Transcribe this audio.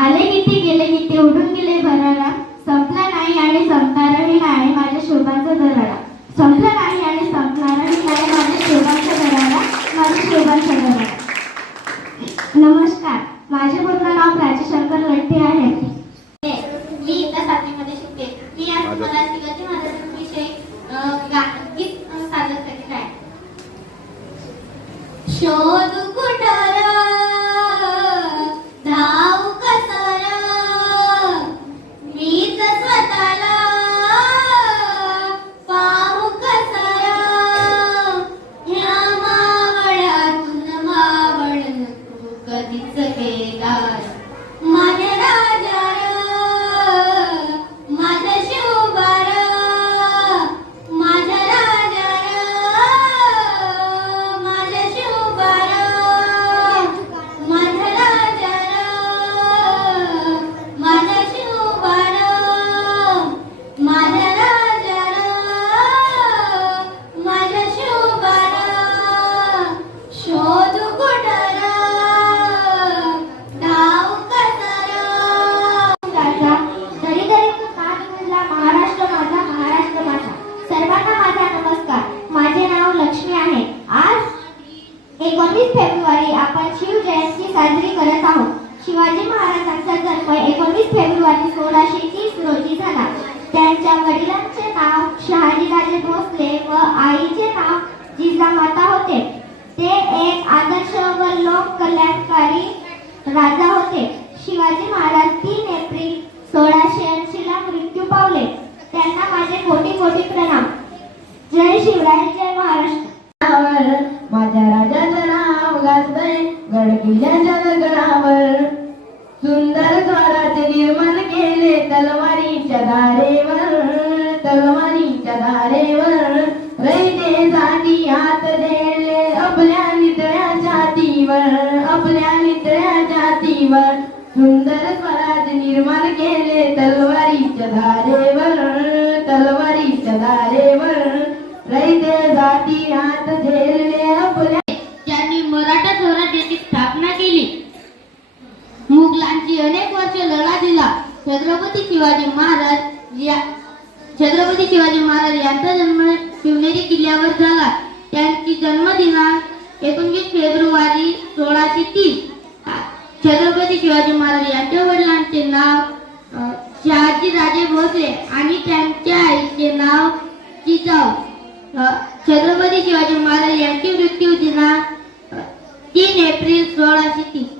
आले किती गेले किती उडून गेले भरारा. संपला नाही आणि संपणारही नाही माझ्या शोभांचा दरारा. संपला नाही आणि संपणारही नाही माझ्या शोभांचा दरारा माझ्या शोभांचा दरारा. नमस्कार माझे पूर्ण नाव प्राचीशंकर लट्टे आहे. मी इथं सातवीमध्ये शिकते. मी आज माझं- मला शिवाजी महाराजांविषयी रविवारी आपण शिव जयंती साजरी करत आहोत. शिवाजी महाराजांचा जन्म एकोणीस फेब्रुवारी सोळाशे तीस रोजी झाला. त्यांच्या वडिलांचे नाव शहाजीराजे भोसले व आईचे नाव जिजामाता होते. ते एक आदर्श व लोक कल्याणकारी राजा होते. शिवाजी महाराज तीन एप्रिल सोळाशे ऐंशी ला मृत्यू पावले. त्यांना माझे कोटी कोटी प्रणाम. जय शिवराय जय महाराष्ट्र. गडकिल्ल्याच्या दगडावर सुंदर स्वराचे निर्माण केले तलवारीच्या धारेवर तलवारीच्या धारेवर रयतेसाठी हात देले आपल्या नितळ्या छातीवर आपल्या नितळ्या छातीवर सुंदर स्वराज निर्माण केले तलवारीच्या धारेवर तलवारीच्या धारेवर रयतेसाठी हात झेलले आपल्या वर्ष लढा दिला. छत्रपती शिवाजी महाराज या छत्रपती शिवाजी महाराज यांचा जन्म शिवनेरी किल्ल्यावर झाला. त्यांची जन्मदिनांक एकोणवीस फेब्रुवारी सोळाशे तीस. छत्रपती शिवाजी महाराज यांच्या वडिलांचे नाव शहाजी राजे भोसले आणि त्यांच्या आईचे नाव जिजाऊ. छत्रपती शिवाजी महाराज यांची मृत्यू दिनांक तीन एप्रिल सोळाशे तीस.